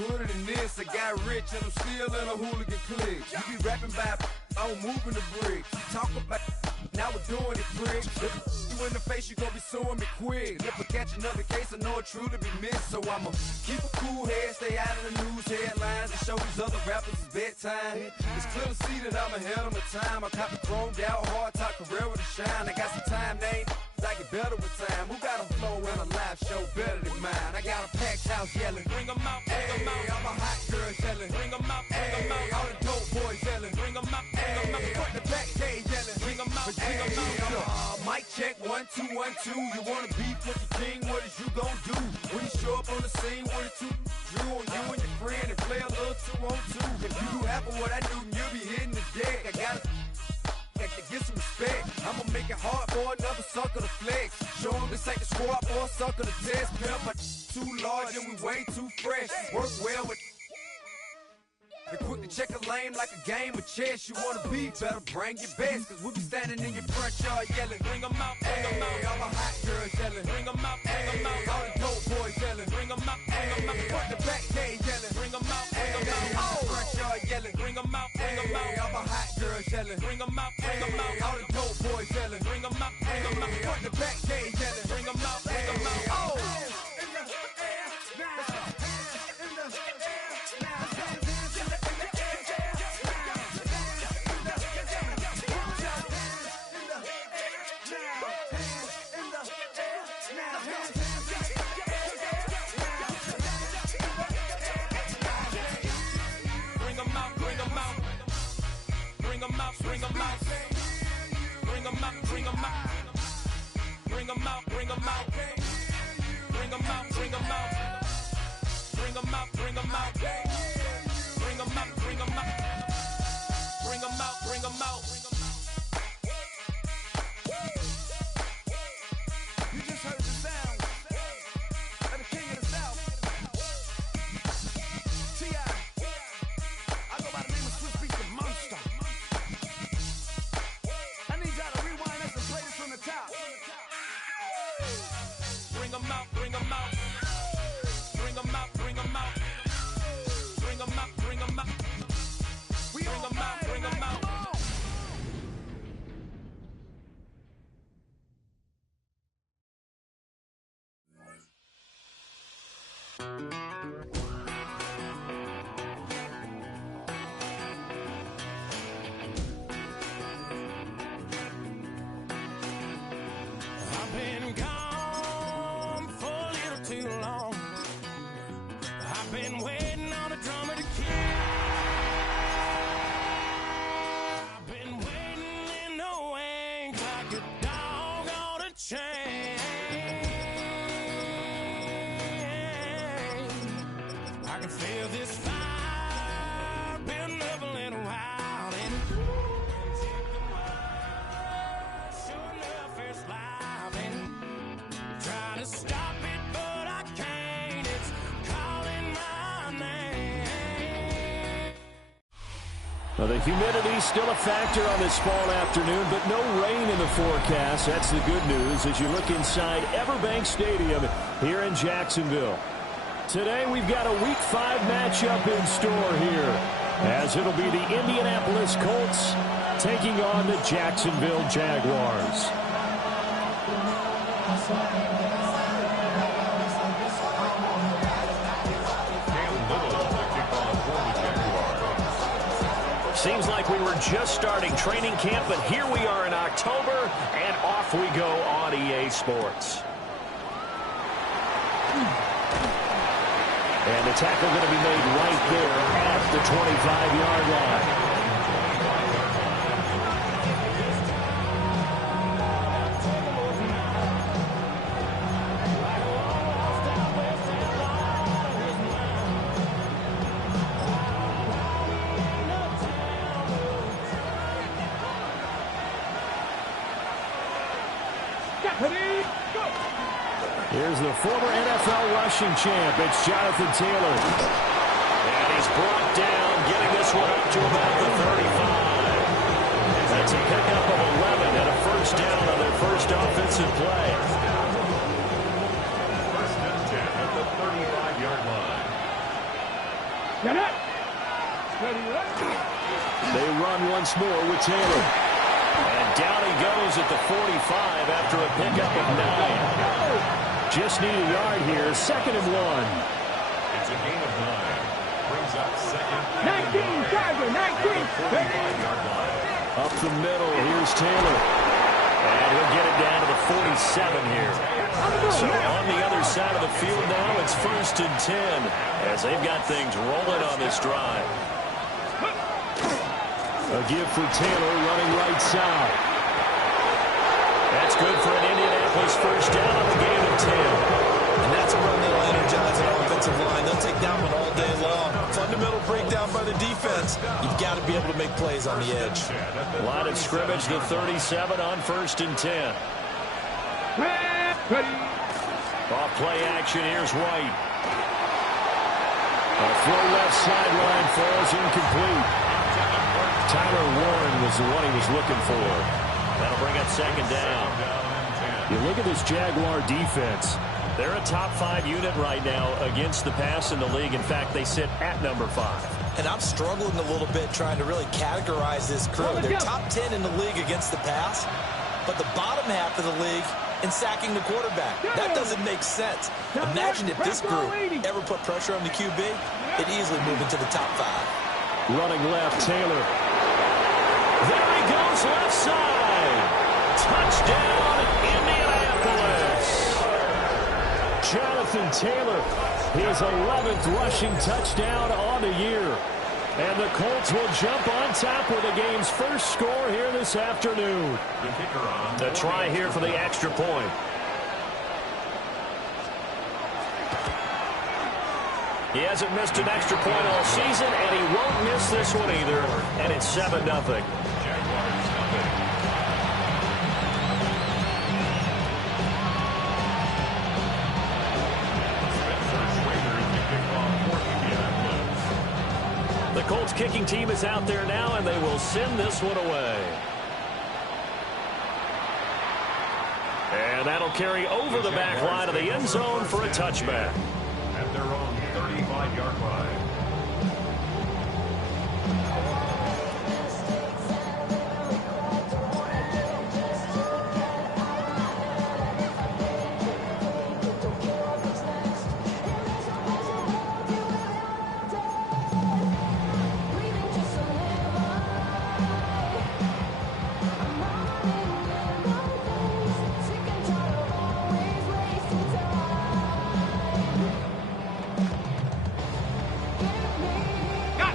hooded than this. I got rich and I'm still in a hooligan clique. You be rapping about I'm moving the bricks. You talk about now we're doing it, prick. If you in the face, you gon' be suing me quick. If I catch another case, I know it truly be missed. So I'ma keep a cool head, stay out of the news headlines, and show these other rappers it's bedtime. It's clear to see that I'm ahead of my time. I caught the chromed out, hard top career with a shine. I got some time, they ain't I get better with time. Who got a flow and a live show better than mine? I got a packed house yelling, bring 'em out, bring 'em out. I'm a hot girl yelling, bring 'em out, bring 'em out. All the dope boys yelling, bring 'em out, bring 'em out. Front the back gate yelling, bring 'em out, bring 'em out. Mic check, 1 2 1 2. You wanna beef with the king? What is you gon' do when you show up on the scene with a two drew on you and your friend and play a little 2 on 2? If you do half of what I do, then you'll be hitting the deck. I gotta get some respect. I'ma make it hard for another sucker to flex. Show him this ain't the squad or a sucker to test. Pimp, my too large and we way too fresh. Work well with and quick to check a lane like a game of chess. You wanna be better, bring your best. Cause we'll be standing in your front yard yelling, bring 'em out, bring 'em out. All the hot girls yelling, bring 'em out, bring 'em out. All the dope boys yelling, bring 'em out, bring 'em out. Front the back gate yelling, bring 'em out, bring 'em out. All the front yard yelling, bring 'em out, bring 'em out. All the hot girls yelling, bring 'em out, bring 'em out. All the dope boys yelling, bring 'em out, bring 'em out. Front the back gate yelling, bring 'em out, bring 'em out. Oh! Bring 'em out, bring 'em out, bring 'em out, bring 'em out, bring 'em out, bring 'em out, bring 'em out, bring 'em out, bring 'em out, bring 'em out, bring 'em out, bring 'em out, bring 'em out. You just heard the sound of the king of the South, T.I. I go by the name of Swiss Beats the Monster. From the top. Bring 'em out, bring 'em out. Bring 'em out, bring 'em out. Bring 'em out, bring 'em out. Bring 'em out, bring 'em out. Well, the humidity's still a factor on this fall afternoon, but no rain in the forecast. That's the good news as you look inside Everbank Stadium here in Jacksonville. Today we've got a Week 5 matchup in store here, as it'll be the Indianapolis Colts taking on the Jacksonville Jaguars. Seems like we were just starting training camp, but here we are in October, and off we go on EA Sports. And the tackle going to be made right there at the 25-yard line. Here's the former NFL rushing champ. It's Jonathan Taylor. And he's brought down, getting this one up to about the 35. That's a pickup of 11 and a first down on their first offensive play. First and 10 at the 35-yard line. They run once more with Taylor. And down he goes at the 45 after a pickup of 9. Just need a yard here, 2nd and 1. It's a gain of 9. Brings up 2nd. 19, Tiger, 19. Up the middle, here's Taylor. And he'll get it down to the 47 here. So on the other side of the field now, it's 1st and 10 as they've got things rolling on this drive. A give for Taylor running right side. That's good for an Indianapolis first down on the gain of 10. And that's a run that'll energize an offensive line. They'll take that one all day long. Fundamental breakdown by the defense. You've got to be able to make plays on the edge. Line of scrimmage, the 37 on 1st and 10. Off play action, here's White. A throw left sideline falls incomplete. Tyler Warren was the one he was looking for. That'll bring up 2nd down. You look at this Jaguar defense. They're a top 5 unit right now against the pass in the league. In fact, they sit at number 5. And I'm struggling a little bit trying to really categorize this crew. They're top 10 in the league against the pass, but the bottom half of the league in sacking the quarterback. That doesn't make sense. Imagine if this group ever put pressure on the QB, it'd easily move into the top 5. Running left, Taylor. There he goes, left side. Touchdown, Indianapolis. Jonathan Taylor, his 11th rushing touchdown on the year. And the Colts will jump on top with the game's first score here this afternoon. The try here for the extra point. He hasn't missed an extra point all season, and he won't miss this one either. And it's 7-0. The Colts kicking team is out there now, and they will send this one away. And that'll carry over the back line of the end zone for a touchback. At their own 35-yard line.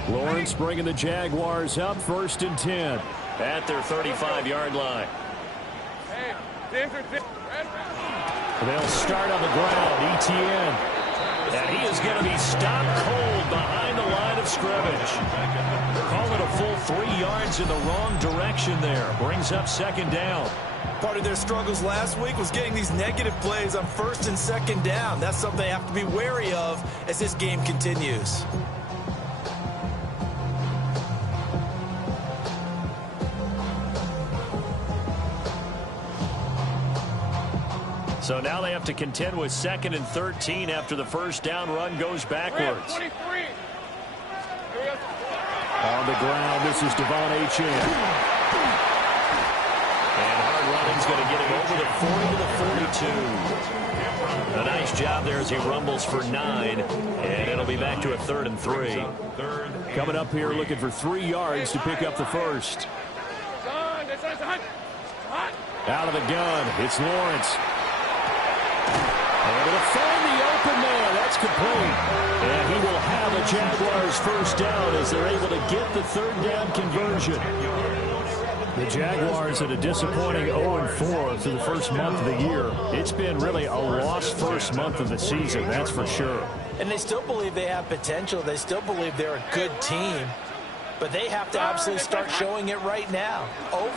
Lawrence bringing the Jaguars up 1st and 10 at their 35-yard line. They'll start on the ground, ETN. And he is going to be stopped cold behind the line of scrimmage. Call it a full 3 yards in the wrong direction there. Brings up 2nd down. Part of their struggles last week was getting these negative plays on 1st and 2nd down. That's something they have to be wary of as this game continues. So now they have to contend with 2nd and 13 after the first down run goes backwards. On the ground, this is Devon Achane. And hard running's going to get him over the 40 to the 42. A nice job there as he rumbles for 9. And it'll be back to a 3rd and 3. Coming up here looking for 3 yards to pick up the first. Out of the gun, it's Lawrence. Able to find the open man. That's complete. And he will have a Jaguars first down as they're able to get the 3rd down conversion. The Jaguars at a disappointing 0-4 through the first month of the year. It's been really a lost first month of the season, that's for sure. And they still believe they have potential. They still believe they're a good team. But they have to absolutely start showing it right now. 0-4?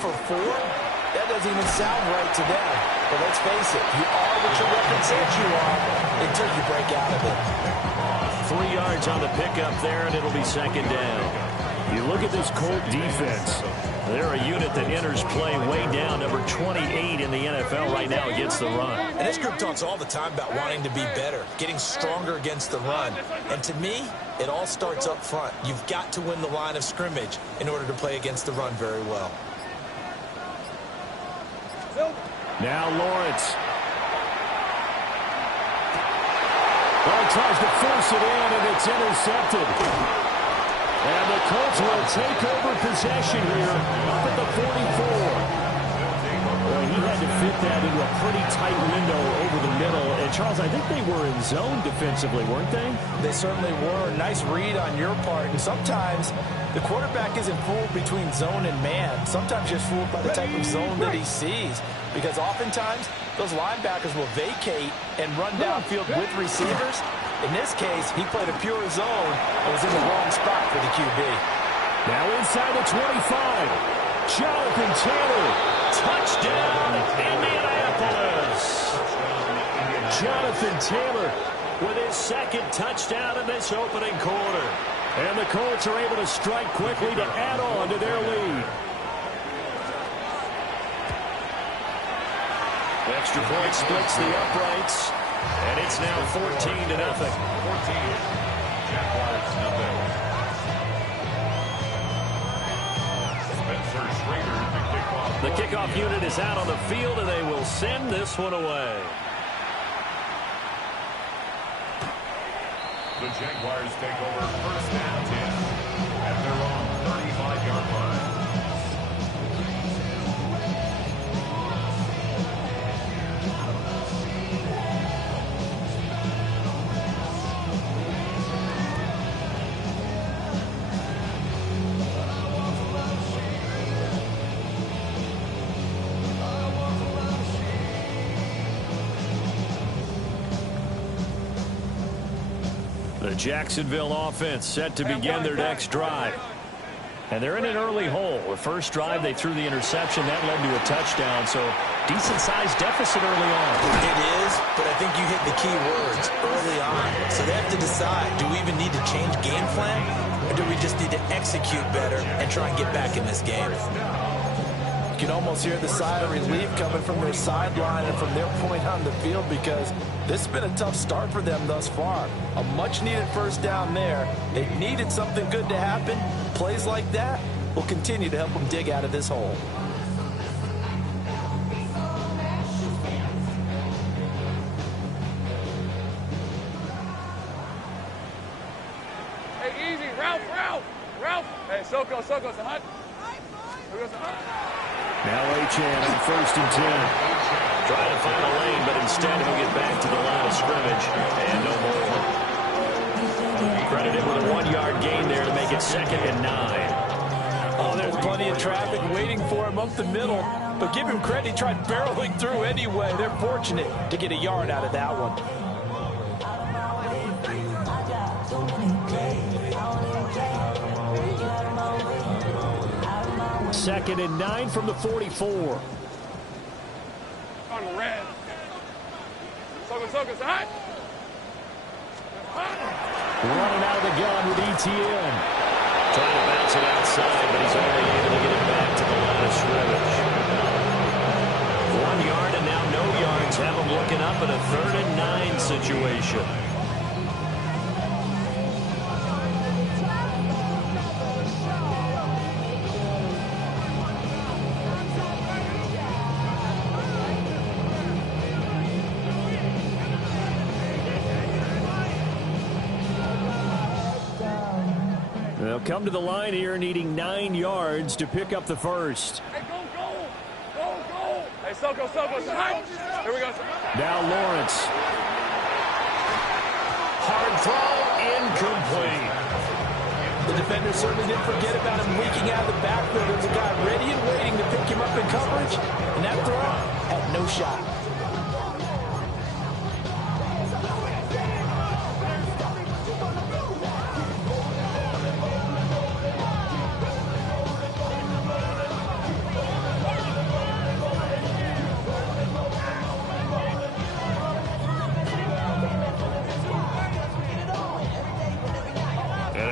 That doesn't even sound right to them. But let's face it, you are what your record says you are until you break out of it. 3 yards on the pickup there, and it'll be 2nd down. You look at this Colt defense. They're a unit that enters play way down, number 28 in the NFL right now against the run. And this group talks all the time about wanting to be better, getting stronger against the run. And to me, It all starts up front. You've got to win the line of scrimmage in order to play against the run very well. Now Lawrence. Well, tries to force it in, and it's intercepted. And the Colts will take over possession here up at the 44. Well, he had to fit that into a pretty tight window over the middle. And, Charles, I think they were in zone defensively, weren't they? They certainly were. Nice read on your part. And sometimes the quarterback isn't fooled between zone and man. Sometimes you're fooled by the type of zone that he sees. Because oftentimes, those linebackers will vacate and run downfield with receivers. In this case, he played a pure zone and was in the wrong spot for the QB. Now inside the 25. Jonathan Taylor. Touchdown, Indianapolis. Jonathan Taylor with his second touchdown in this opening quarter. And the Colts are able to strike quickly to add on to their lead. Extra point splits the uprights, and it's now 14-0. 14. Jaguars nothing. Spencer Schrader, the kickoff. The kickoff unit is out on the field, and they will send this one away. The Jaguars take over first and 10 at their own 35-yard line. The Jacksonville offense set to begin their next drive. And they're in an early hole. The first drive, they threw the interception. That led to a touchdown, so decent-sized deficit early on. It is, but I think you hit the key words, early on. So they have to decide, do we even need to change game plan, or do we just need to execute better and try and get back in this game? You can almost hear the sigh of relief coming from their sideline and from their point on the field, because this has been a tough start for them thus far. A much-needed first down there. They needed something good to happen. Plays like that will continue to help them dig out of this hole. Hey, easy. Ralph. Hey, Soko, it's hot. Now Achane on first and 10. Trying to find a lane, but instead he'll get back to the line of scrimmage. And no more. Credited with a 1-yard gain there to make it 2nd and 9. Oh, there's plenty of traffic waiting for him up the middle. But give him credit, he tried barreling through anyway. They're fortunate to get a yard out of that one. Second and 9 from the 44. On the red. Soko, it's hot. Running out of the gun with ETN. Trying to bounce it outside, but he's only able to get it back to the line of scrimmage. 1 yard and now no yards. Have him looking up at a 3rd and 9 situation. They'll come to the line here needing 9 yards to pick up the first. Hey, go. Hey, Soko, it's hot. Here we go. Now Lawrence. Hard throw, incomplete. The defender certainly didn't forget about him leaking out of the backfield. There was a guy ready and waiting to pick him up in coverage, and that throw had no shot.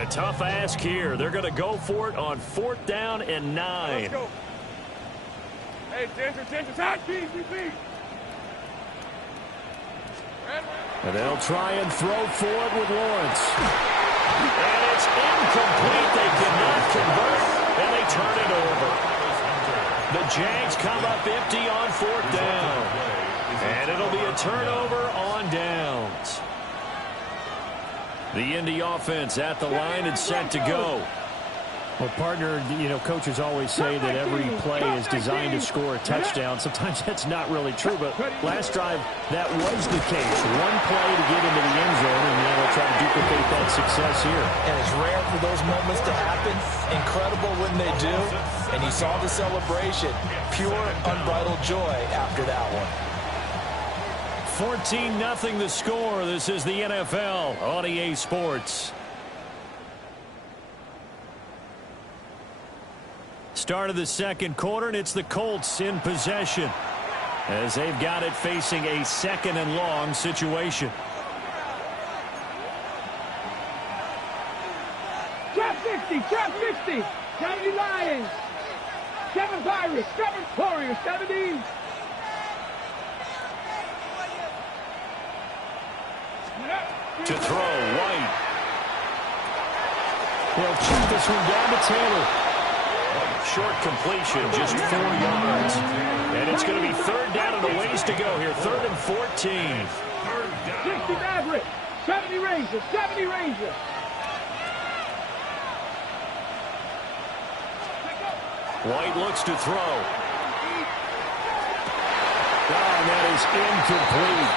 Tough ask here. They're going to go for it on 4th down and 9. Let's go. Hey, attention. Hot, beat. And they'll try and throw for it with Lawrence. And it's incomplete. They cannot convert, and they turn it over. The Jags come up empty on 4th down. And it'll be a turnover on downs. The Indy offense at the line and set to go. Well, partner, coaches always say that every play is designed to score a touchdown. Sometimes that's not really true, but last drive, that was the case. One play to get into the end zone, and now they'll try to duplicate that success here. And it's rare for those moments to happen. Incredible when they do. And you saw the celebration. Pure, unbridled joy after that one. 14-0 the score. This is the NFL on EA Sports. Start of the second quarter, and it's the Colts in possession as they've got it facing a 2nd and long situation. Trap 60, trap 60. 70 Lions, 7 Pirates, 7 Warriors, 70. To throw, White. They'll cheat this one down to Taylor. Short completion, just 4 yards. And it's going to be 3rd down and a ways to go here. 3rd and 14. 60 Maverick, 70 Rangers, 70 Rangers. White looks to throw. Oh, that is incomplete.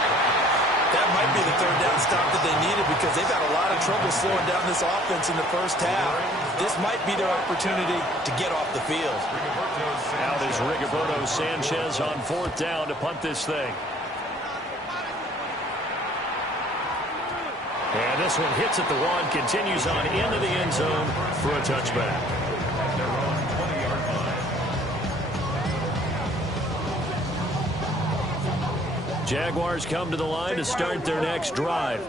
That might be the 3rd down stop that they needed because they've had a lot of trouble slowing down this offense in the first half. This might be their opportunity to get off the field. Out is Rigoberto Sanchez on 4th down to punt this thing. And this one hits at the 1, continues on into the end zone for a touchback. Jaguars come to the line to start their next drive.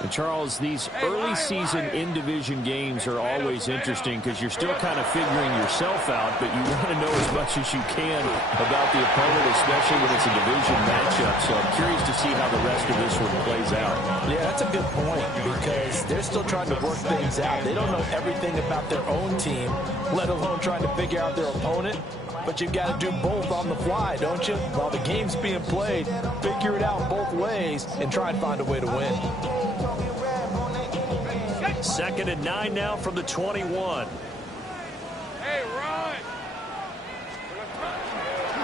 And Charles, these early season in-division games are always interesting because you're still kind of figuring yourself out, but you want to know as much as you can about the opponent, especially when it's a division matchup. So I'm curious to see how the rest of this one plays out. Yeah, that's a good point because they're still trying to work things out. They don't know everything about their own team, let alone trying to figure out their opponent. But you've got to do both on the fly, don't you? While the game's being played, figure it out both ways and try and find a way to win. 2nd and 9 now from the 21. Hey, run!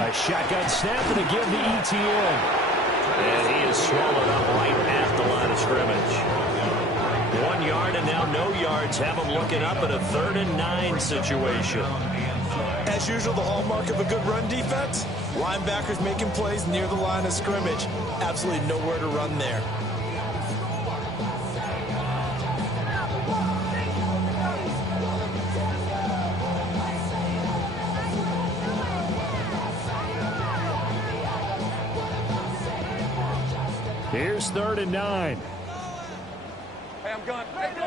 A shotgun snap and a give to ETN. And he is swallowed up right at the line of scrimmage. 1 yard and now no yards. Have him looking up at a 3rd and 9 situation. As usual, the hallmark of a good run defense, linebackers making plays near the line of scrimmage. Absolutely nowhere to run there. Here's 3rd and 9. Hey, I'm going. Hey, go.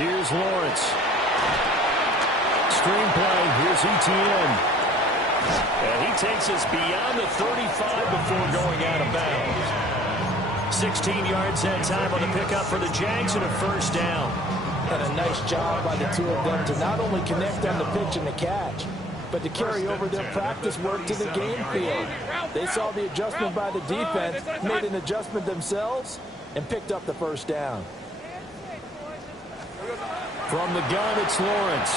Here's Lawrence. Screenplay. Here's ETN. And he takes us beyond the 35 before going out of bounds. 16 yards that time on the pickup for the Jags and a 1st down. And a nice job by the two of them to not only connect on the pitch and the catch, but to carry over their practice work to the game field. They saw the adjustment by the defense, made an adjustment themselves, and picked up the 1st down. From the gun, it's Lawrence.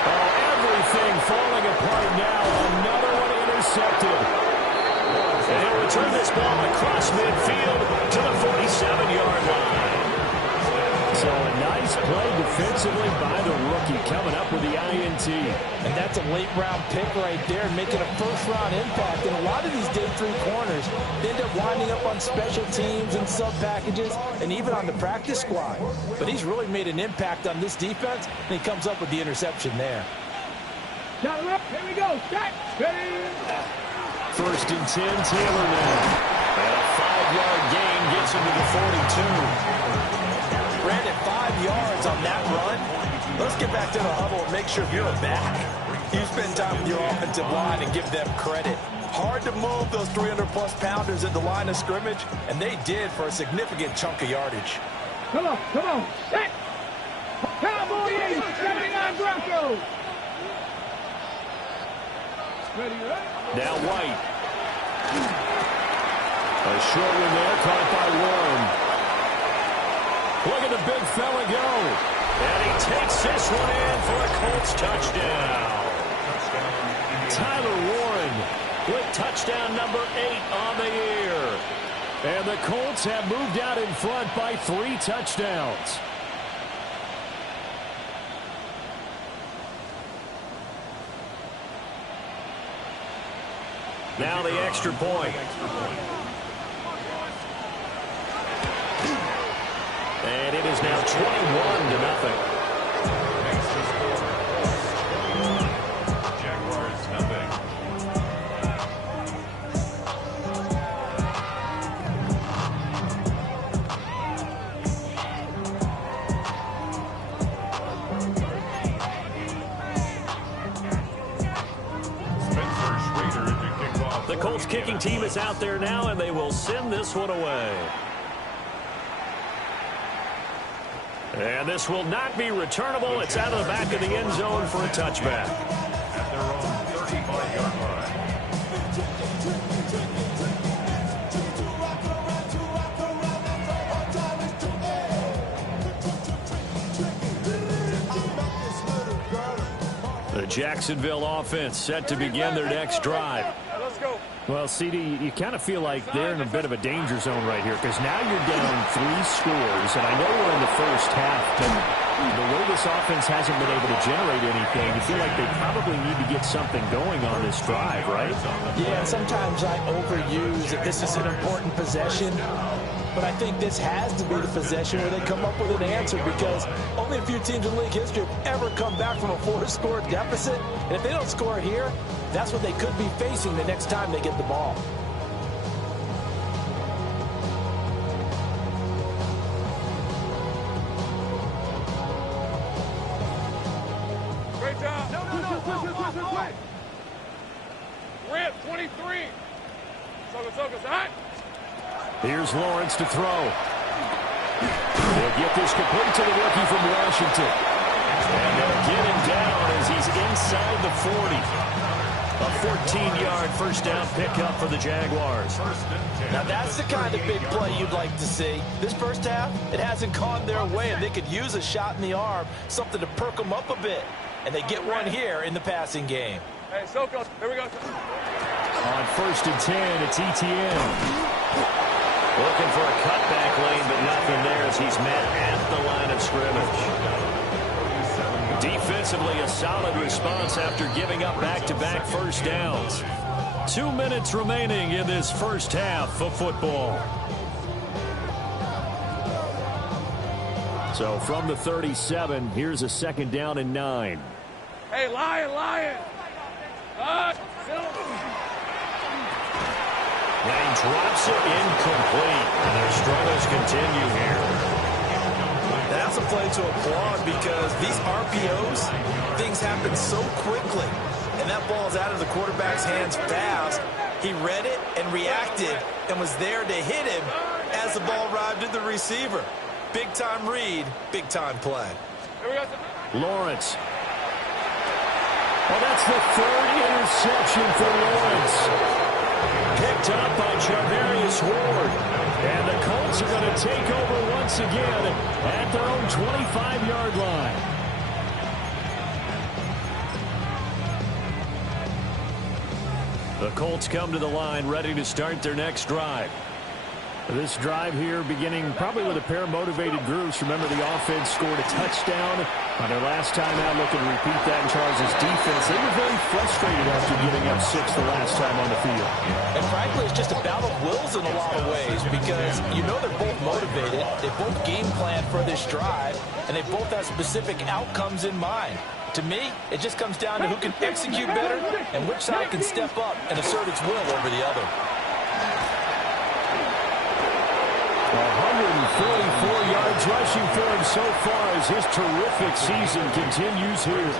Oh, everything falling apart now. Another one intercepted. And he'll return this ball across midfield to the 47-yard line. So a nice play defensively by the rookie coming up with the INT. And that's a late-round pick right there, making a first-round impact. And a lot of these day 3 corners end up winding up on special teams and sub-packages and even on the practice squad. But he's really made an impact on this defense, and he comes up with the interception there. Shut him up. Here we go. Set. 1st and 10, Taylor now. And a 5-yard gain gets him to the 42. Brandon, 5 yards on that run. Let's get back to the huddle and make sure you're back. You spend time with your offensive line and give them credit. Hard to move those 300-plus pounders at the line of scrimmage, and they did for a significant chunk of yardage. Come on, set! Cowboy 80, 79 Broncos! Now White. A short one there, caught by Warren. Look at the big fella go. And he takes this one in for a Colts touchdown. Tyler Warren with touchdown number 8 on the year. And the Colts have moved out in front by 3 touchdowns. Now the extra point. And it is now 21-0. Jaguars, nothing. The Colts kicking team is out there now, and they will send this one away. And this will not be returnable. It's out of the back of the end zone for a touchback. At their own 35-yard line. The Jacksonville offense set to begin their next drive. Let's go. Well, CD, you kind of feel like they're in a bit of a danger zone right here because now you're down 3 scores, and I know we're in the first half, but the way this offense hasn't been able to generate anything, you feel like they probably need to get something going on this drive, right? Yeah, and sometimes I overuse that this is an important possession, but I think this has to be the possession where they come up with an answer because only a few teams in league history have ever come back from a 4-score deficit, and if they don't score here, that's what they could be facing the next time they get the ball. Great job. No. We're at 23. Soka, hot. Here's Lawrence to throw. They'll get this complete to the rookie from Washington. And they'll get him down as he's inside the 40. A 14-yard first down pickup for the Jaguars. Now that's the kind of big play you'd like to see. This first half, it hasn't gone their way, and they could use a shot in the arm, something to perk them up a bit. And they get one here in the passing game. Hey, Soko, here we go. On 1st and 10, it's ETN. Looking for a cutback lane, but nothing there as he's met at the line of scrimmage. Defensively, a solid response after giving up back-to-back first downs. 2 minutes remaining in this first half of football. So from the 37, here's a 2nd down and 9. Hey, Lion. Lane drops it incomplete, and their struggles continue here. That's a play to applaud because these RPOs, things happen so quickly. And that ball is out of the quarterback's hands fast. He read it and reacted and was there to hit him as the ball arrived at the receiver. Big-time read, big-time play. Lawrence. Well, that's the 3rd interception for Lawrence. Picked up by Charvarius Ward. And the Colts are going to take over once again at their own 25-yard line. The Colts come to the line ready to start their next drive. This drive here beginning probably with a pair of motivated groups. Remember, the offense scored a touchdown on their last time out. Looking to repeat that in Charles' defense. They were very frustrated after giving up 6 the last time on the field. And frankly, it's just a battle of wills in a lot of ways because you know they're both motivated. They both game plan for this drive, and they both have specific outcomes in mind. To me, it just comes down to who can execute better and which side can step up and assert its will over the other. 144 yards rushing for him so far as his terrific season continues here.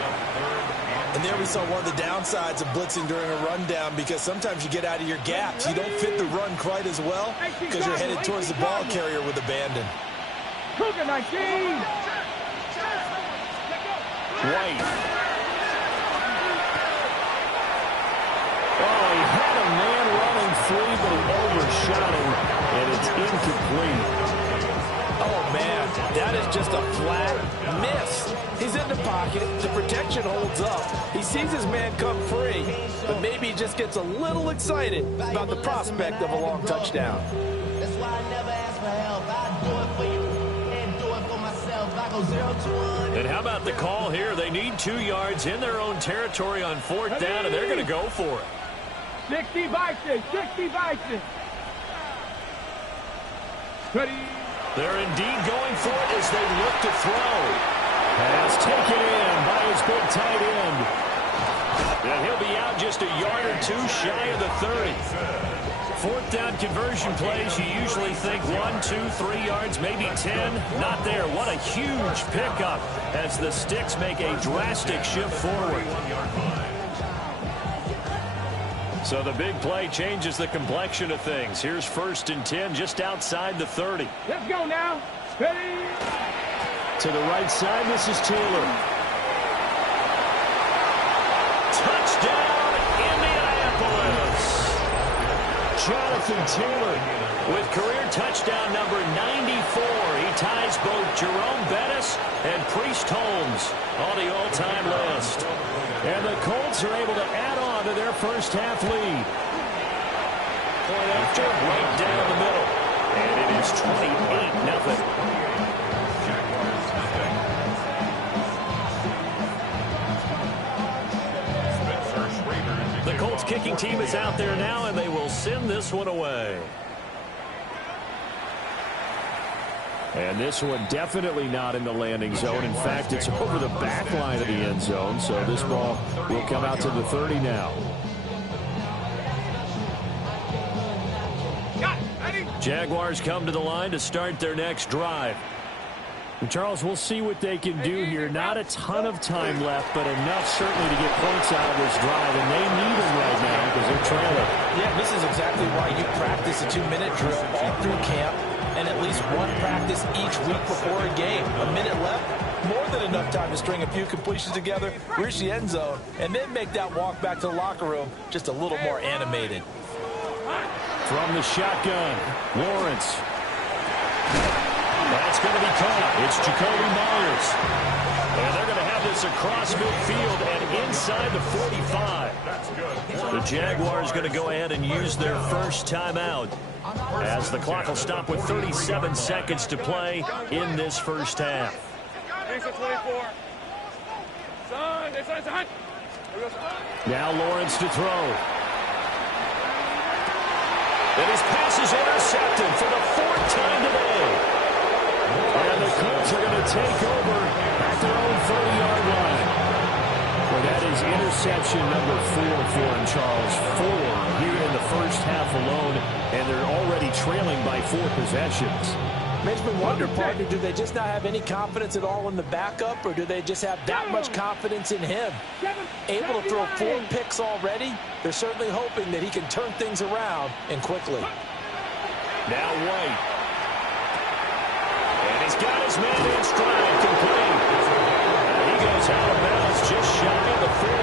And there we saw one of the downsides of blitzing during a rundown, because sometimes you get out of your gaps. You don't fit the run quite as well because you're headed towards the ball carrier with abandon. Cougar 19. White. Oh, he had a man running free, but he overshot him, and it's incomplete. Oh, man, that is just a flat miss. He's in the pocket. The protection holds up. He sees his man come free, but maybe he just gets a little excited about the prospect of a long touchdown. That's why I never ask for help. I do it for you and do it for myself. I go 0 to 1. And how about the call here? They need 2 yards in their own territory on 4th down, and they're going to go for it. 60 Bison, 60 Bison. Ready. They're indeed going for it as they look to throw. Pass taken in by his big tight end. And he'll be out just a yard or 2 shy of the 30. 4th down conversion plays, you usually think 1, 2, 3 yards, maybe 10. Not there. What a huge pickup as the Sticks make a drastic shift forward. So the big play changes the complexion of things. Here's 1st and 10 just outside the 30. Let's go now. Ready. To the right side, this is Taylor. Touchdown, Indianapolis. Jonathan Taylor with career touchdown number 94. He ties both Jerome Bettis and Priest Holmes on the all-time list. And the Colts are able to add on to their first half lead. Point after, right down the middle. And it is 28-0. The Colts kicking team is out there now, and they will send this one away. And this one definitely not in the landing zone. In fact, it's over the back line of the end zone, so this ball will come out to the 30 now. Jaguars come to the line to start their next drive. And Charles, we'll see what they can do here. Not a ton of time left, but enough certainly to get points out of this drive, and they need them right now because they're trailing. Yeah, this is exactly why you practice a 2-minute drill all through camp, and at least one practice each week before a game. A minute left, more than enough time to string a few completions together, reach the end zone, and then make that walk back to the locker room just a little more animated. From the shotgun, Lawrence. That's going to be caught. It's Jacoby Myers. And they're going to have this across midfield and inside the 45. The Jaguars going to go ahead and use their first timeout as the clock will stop with 37 seconds to play in this first half. Now Lawrence to throw. And his pass is intercepted for the 4th time today. And the Colts are going to take over at their own 30-yard line. Well, that is interception number 4 for him, Charles. 4 here in the first half alone, and they're already trailing by 4 possessions. Makes me wonder, partner, do they just not have any confidence at all in the backup, or do they just have that much confidence in him? Able to throw 4 picks already, they're certainly hoping that he can turn things around and quickly. Now White. And he's got his man in stride, complete. And he goes out of bounds just shy of the 45.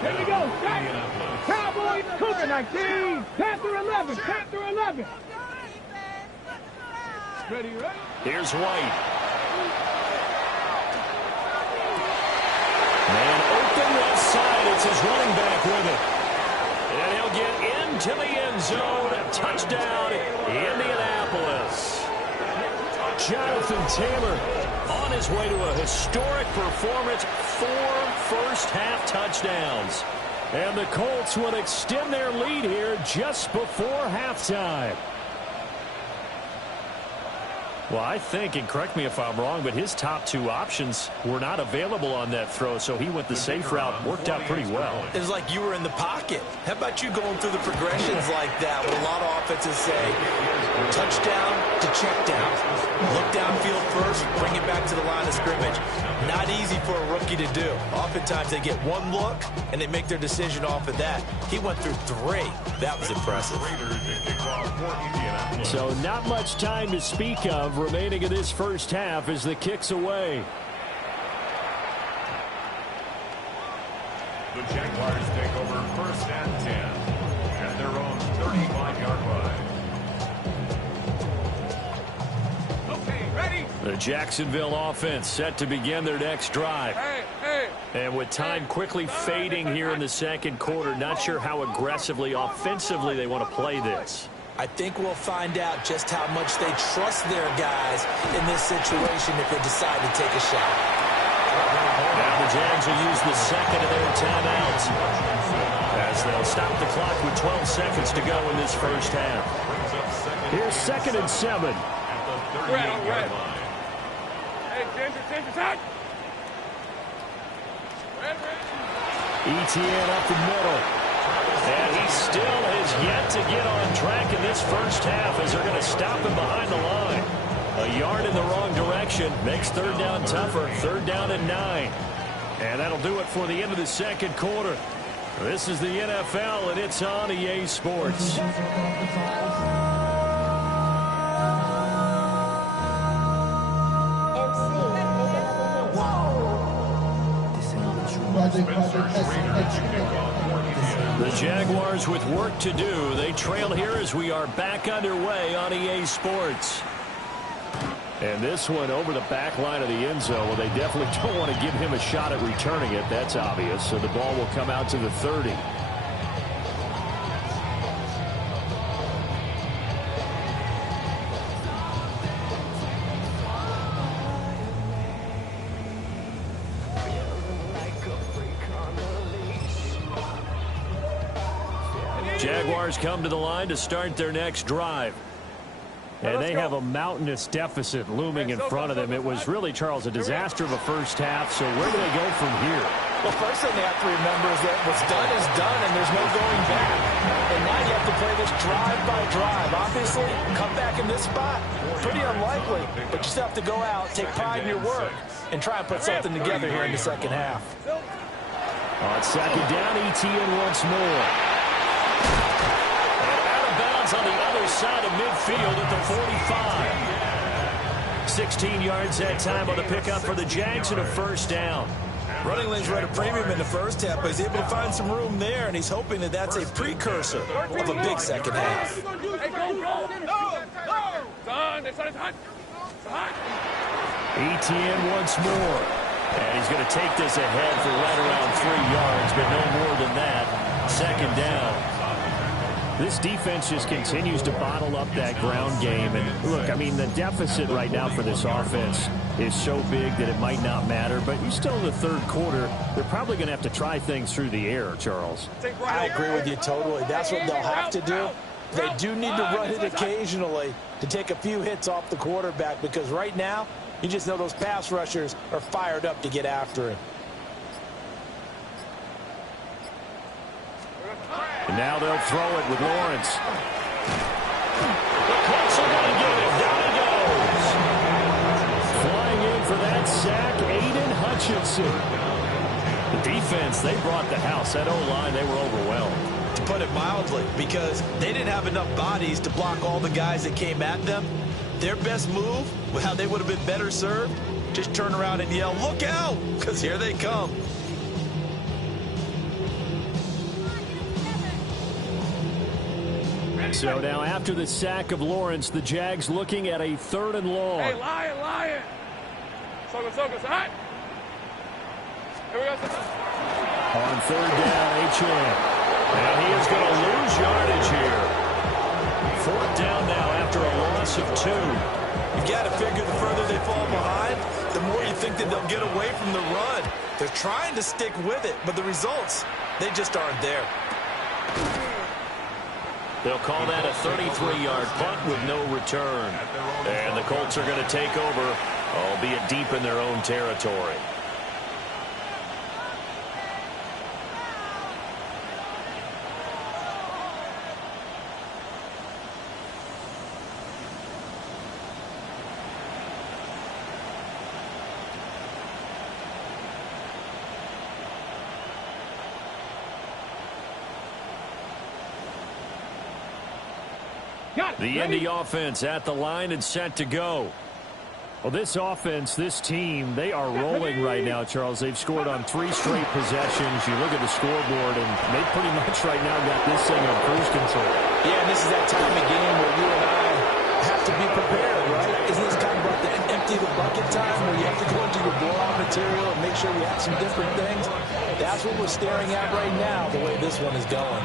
Here we go. Cowboys, Cougar 19. Panther 11. Panther 11. Ready, ready. Here's White. Man open left side. It's his running back with it. And he'll get into the end zone. Touchdown, Indianapolis. Jonathan Taylor on his way to a historic performance. 4 first-half touchdowns. And the Colts will extend their lead here just before halftime. Well, I think, and correct me if I'm wrong, but his top 2 options were not available on that throw, so he went the safe route. Worked out pretty well. It's like you were in the pocket. How about you going through the progressions like that? What a lot of offenses say, Touchdown to check down. Look downfield first, bring it back to the line of scrimmage. Not easy for a rookie to do. Oftentimes they get one look, and they make their decision off of that. He went through 3. That was impressive. So not much time to speak of remaining in this first half as the kick's away. The Jaguars take over 1st and 10 at their own 35-yard line. The Jacksonville offense set to begin their next drive. And with time quickly fading here in the second quarter, not sure how aggressively, offensively they want to play this. I think we'll find out just how much they trust their guys in this situation if they decide to take a shot. Now the Jags will use the second of their timeouts as they'll stop the clock with 12 seconds to go in this first half. Here's 2nd and 7. Red. Hey, Ginger, touch! Red. ETN up the middle. And he still has yet to get on track in this first half as they're going to stop him behind the line. A yard in the wrong direction makes 3rd down tougher. 3rd down and 9. And that'll do it for the end of the second quarter. This is the NFL, and it's on EA Sports. The Jaguars with work to do. They trail here as we are back underway on EA Sports. And this one over the back line of the end zone. Well, they definitely don't want to give him a shot at returning it. That's obvious. So the ball will come out to the 30. Jaguars come to the line to start their next drive. And they have a mountainous deficit looming in front of them. It was really, Charles, a disaster of a first half. So where do they go from here? Well, first thing they have to remember is that what's done is done, and there's no going back. And now you have to play this drive by drive. Obviously, come back in this spot, pretty unlikely. But you still have to go out, take pride in your work, and try and put something together here in the second half. On 2nd down, ETN once more. On the other side of midfield at the 45. 16 yards that time on the pickup for the Jags and a 1st down. Running lanes were at a premium in the first half, but he's able to find some room there, and he's hoping that that's a precursor of a big second half. ETN once more. And he's going to take this ahead for right around 3 yards, but no more than that. 2nd down. This defense just continues to bottle up that ground game. And look, I mean, the deficit right now for this offense is so big that it might not matter. But you're still in the 3rd quarter. They're probably going to have to try things through the air, Charles. I agree with you totally. That's what they'll have to do. They do need to run it occasionally to take a few hits off the quarterback, because right now, you just know those pass rushers are fired up to get after him. And now they'll throw it with Lawrence. The Colts are going to get him. Down he goes. Flying in for that sack, Aiden Hutchinson. The defense, they brought the house. That O-line, they were overwhelmed. To put it mildly, because they didn't have enough bodies to block all the guys that came at them. Their best move, how they would have been better served, just turn around and yell, "Look out!" because here they come. So now after the sack of Lawrence, the Jags looking at a 3rd and long. Hey, Lion. Sogo, hot. Here we go. On 3rd down, HN. And he is going to lose yardage here. 4th down now after a loss of 2. You've got to figure the further they fall behind, the more you think that they'll get away from the run. They're trying to stick with it, but the results, they just aren't there. They'll call that a 33-yard punt with no return. And the Colts are going to take over, albeit deep in their own territory. The Indy offense at the line and set to go. Well, this offense, this team, they are rolling right now, Charles. They've scored on 3 straight possessions. You look at the scoreboard, and they pretty much right now got this thing on cruise control. Yeah, and this is that time of game where you and I have to be prepared, right? Isn't this kind of about the empty the bucket time where you have to go into your blowout material and make sure you have some different things? That's what we're staring at right now, the way this one is going.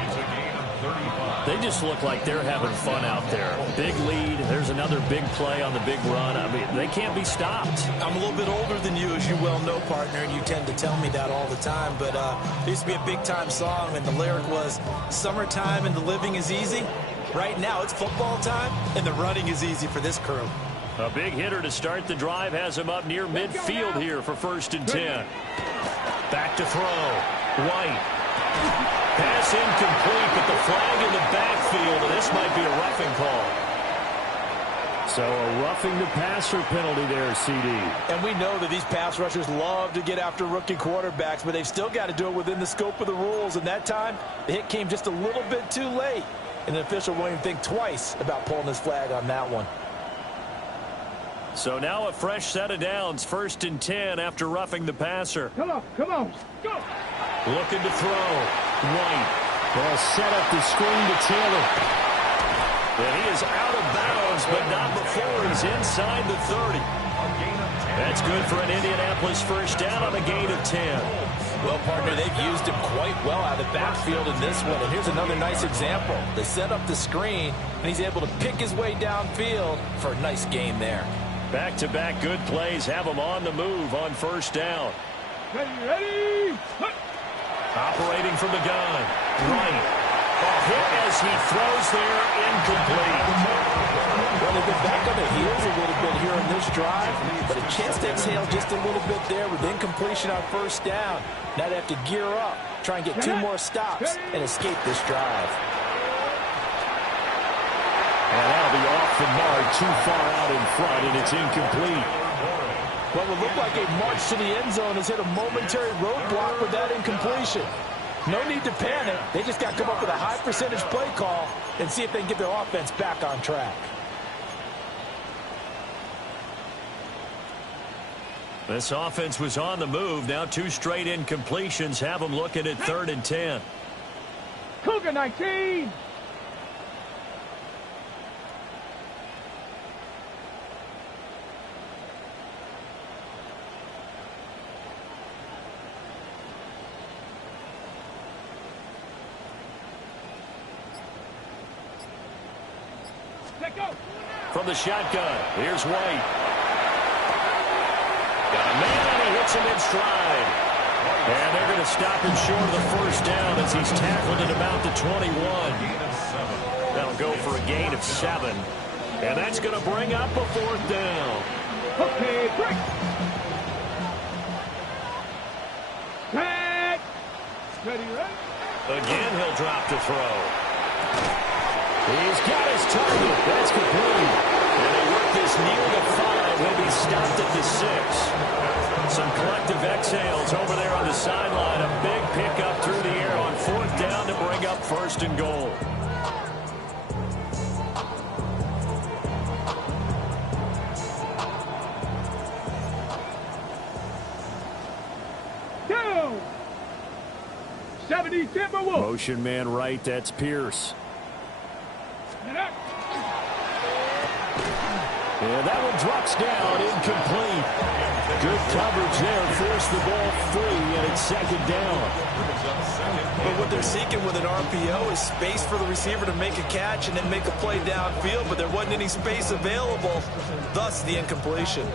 They just look like they're having fun out there. Big lead. There's another big play on the big run. I mean, they can't be stopped. I'm a little bit older than you, as you well know, partner, and you tend to tell me that all the time. But there used to be a big-time song, and the lyric was, "Summertime and the living is easy." Right now, it's football time, and the running is easy for this crew. A big hitter to start the drive has him up near midfield here for 1st and 10. Back to throw. White. Pass incomplete, but the flag in the backfield, and this might be a roughing call. So a roughing the passer penalty there, CD. And we know that these pass rushers love to get after rookie quarterbacks, but they've still got to do it within the scope of the rules. And that time, the hit came just a little bit too late. And the official won't even think twice about pulling his flag on that one. So now a fresh set of downs, 1st and 10 after roughing the passer. Come on, go. Looking to throw. White. They'll set up the screen to Taylor. And he is out of bounds, but not before he's inside the 30. That's good for an Indianapolis 1st down on a gain of 10. Well, partner, they've used him quite well out of the backfield in this one. And here's another nice example. They set up the screen, and he's able to pick his way downfield for a nice gain there. Back-to-back good plays have him on the move on 1st down. Ready. Operating from the gun. Right. A hit as he throws there, incomplete. Well, they've been back on the heels a little bit here in this drive, but a chance to exhale just a little bit there with incompletion on 1st down. Now they have to gear up, try and get 2 more stops, and escape this drive. And that'll be off the mark, too far out in front, and it's incomplete. What would look like a march to the end zone has hit a momentary roadblock with that incompletion. No need to panic. They just got to come up with a high percentage play call and see if they can get their offense back on track. This offense was on the move. Now 2 straight incompletions have them looking at 3rd and 10. Cougar 19. From the shotgun, here's White. Got a man, and he hits him in stride. And they're going to stop him short of the 1st down as he's tackled at about the 21. That'll go for a gain of 7. And that's going to bring up a 4th down. Okay, break. Back. Ready, right? Again, he'll drop to throw. He's got his target. That's complete. And they work this kneel to 5. He'll be stopped at the 6. Some collective exhales over there on the sideline. A big pickup through the air on 4th down to bring up 1st and goal. Down. 70 Timberwolves. Motion man right. That's Pierce. Yeah, that one drops down, incomplete. Good coverage there, forced the ball free, and it's 2nd down. But what they're seeking with an RPO is space for the receiver to make a catch and then make a play downfield, but there wasn't any space available, thus the incompletion.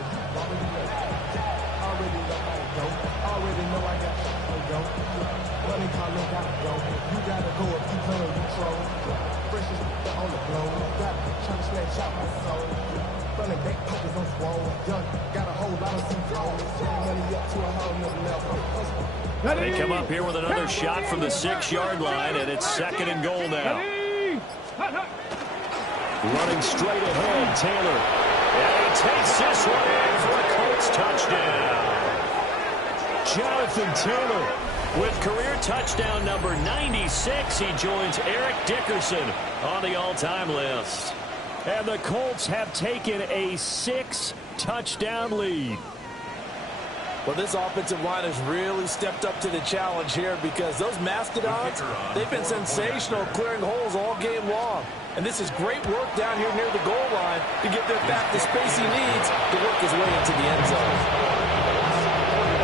They come up here with another shot from the 6-yard line, and it's 2nd and goal now. Running straight ahead, Taylor. And he takes this one in for a Colts touchdown. Jonathan Taylor with career touchdown number 96. He joins Eric Dickerson on the all-time list. And the Colts have taken a 6-touchdown lead. Well, this offensive line has really stepped up to the challenge here because those Mastodons, they've been sensational clearing holes all game long. And this is great work down here near the goal line to give their back the space he needs to work his way into the end zone.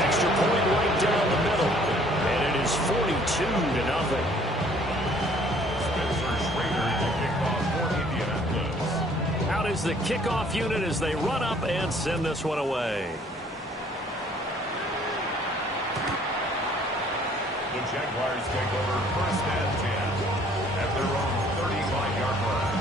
Extra point right down the middle. And it is 42-0. Out is the kickoff unit as they run up and send this one away. The Jaguars take over 1st and 10 at their own 35-yard line.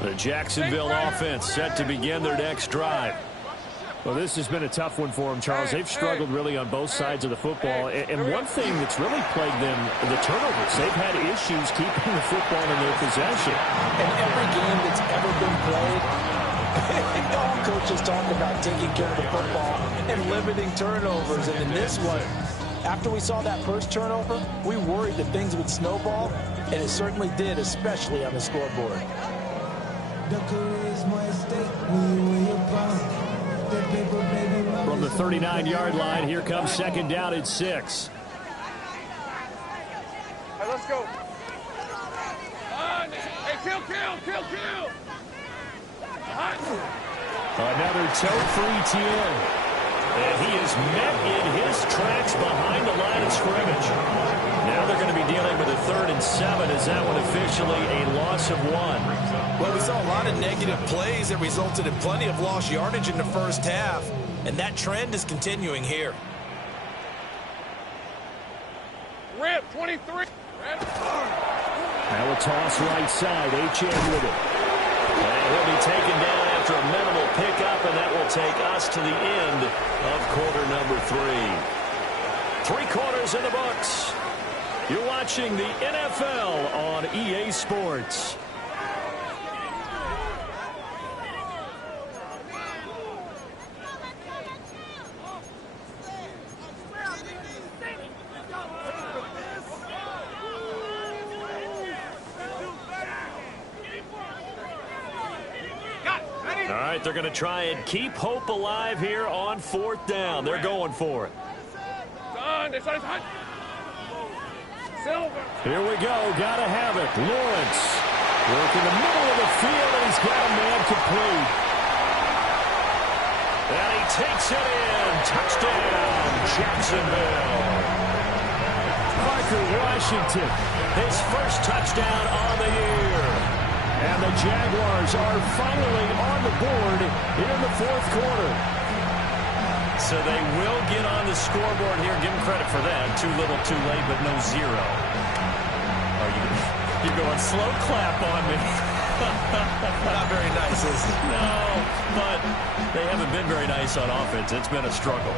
The Jacksonville offense set to begin their next drive. Well, this has been a tough one for them, Charles. They've struggled really on both sides of the football. And one thing that's really plagued them, the turnovers. They've had issues keeping the football in their possession. And every game that's ever been played, all coaches talk about taking care of the football and limiting turnovers. And in this one, after we saw that first turnover, we worried that things would snowball, and it certainly did, especially on the scoreboard. From the 39-yard line, here comes 2nd down at 6. All right, let's go. Hey, kill. Another toe for ETN. And he is met in his tracks behind the line of scrimmage. Now they're going to be dealing with a 3rd and 7. Is that one officially a loss of 1? Well, we saw a lot of negative plays that resulted in plenty of lost yardage in the first half. And that trend is continuing here. Rip, 23. Now a toss right side. HN with it. And he'll be taken down after a minimal pickup, and that will take us to the end of quarter number 3. 3 quarters in the books. You're watching the NFL on EA Sports. All right, they're going to try and keep hope alive here on 4th down. They're going for it. Here we go. Got to have it. Lawrence working the middle of the field, and he's got a man complete. And he takes it in. Touchdown, Jacksonville. Parker Washington, his first touchdown on the year. And the Jaguars are finally on the board here in the 4th quarter. So they will get on the scoreboard here. Give them credit for that. Too little, too late, but no 0. Oh, you're going slow clap on me. Not very nice, is it? No, but they haven't been very nice on offense. It's been a struggle.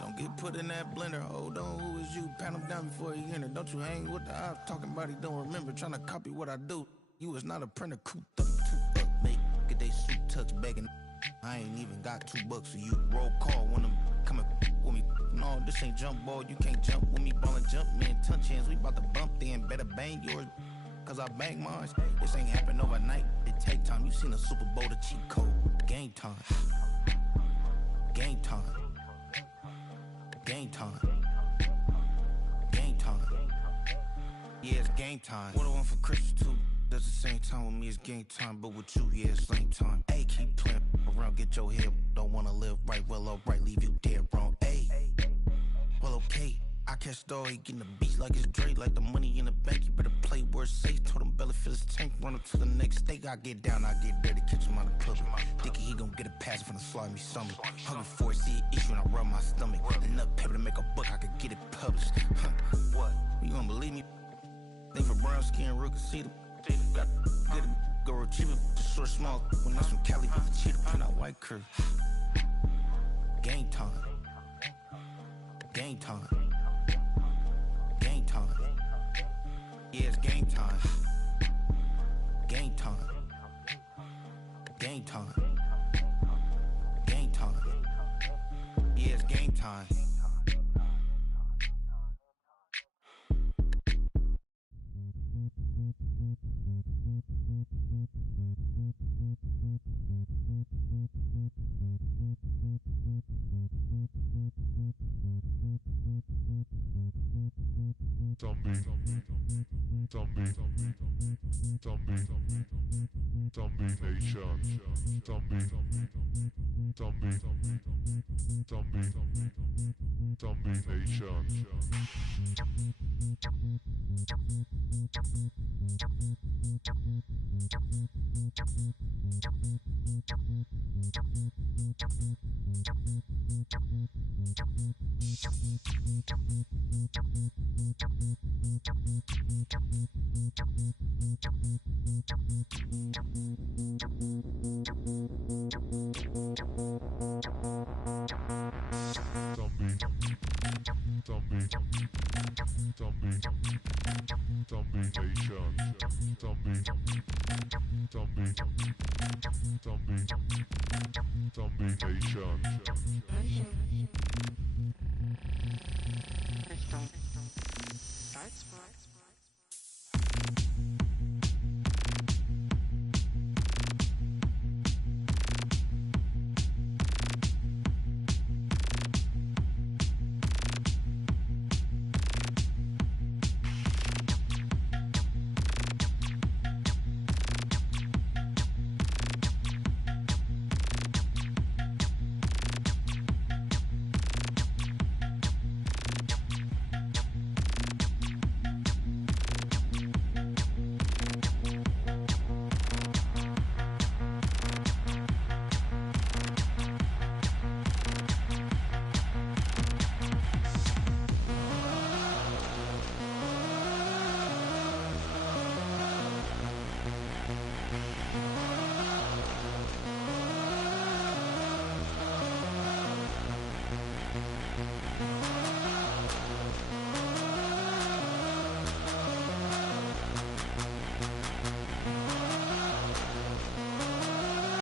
Don't get put in that blender. Hold on, who is you? Pat him down before he enter. Don't you hang with the ops talking about he don't remember. Trying to copy what I do. You is not a printer. Cooped up, too up, make get they suit touch begging. I ain't even got $2 for you. Roll call when I'm coming with me. No, this ain't jump ball. You can't jump with me. Ballin' jump, man. Touch hands. We about to bump then. Better bang yours. Cause I bang mine. This ain't happen overnight. It take time. You seen a Super Bowl, the cheat code. Game time. Game time. Game time. Game time. Yeah, it's game time. What I want for Christmas too. That's the same time with me, it's game time. But with you, yeah, it's same time. Hey, keep playing around, get your head. Don't wanna live right, well, alright, leave you dead wrong. Hey, well, okay. I catch the dog, he getting the beats like it's Dre, like the money in the bank. You better play where it's safe. Told him belly fill his tank, run up to the next stake. I get down, I get dirty, catch him on the club. Thinking he gon' get a pass from the slimy stomach. Hungry for it, see an issue and I rub my stomach. Enough paper to make a book, I could get it published. What? You don't believe me? Think for brown skin, real can see them. Got get it, go retrieve it, just short, small. When that's from Cali, with the cheetah print out white curve. Game time. Game time. Game time. time. Yeah, it's game time. Game time. Game time. Game time. Yeah, it's game time.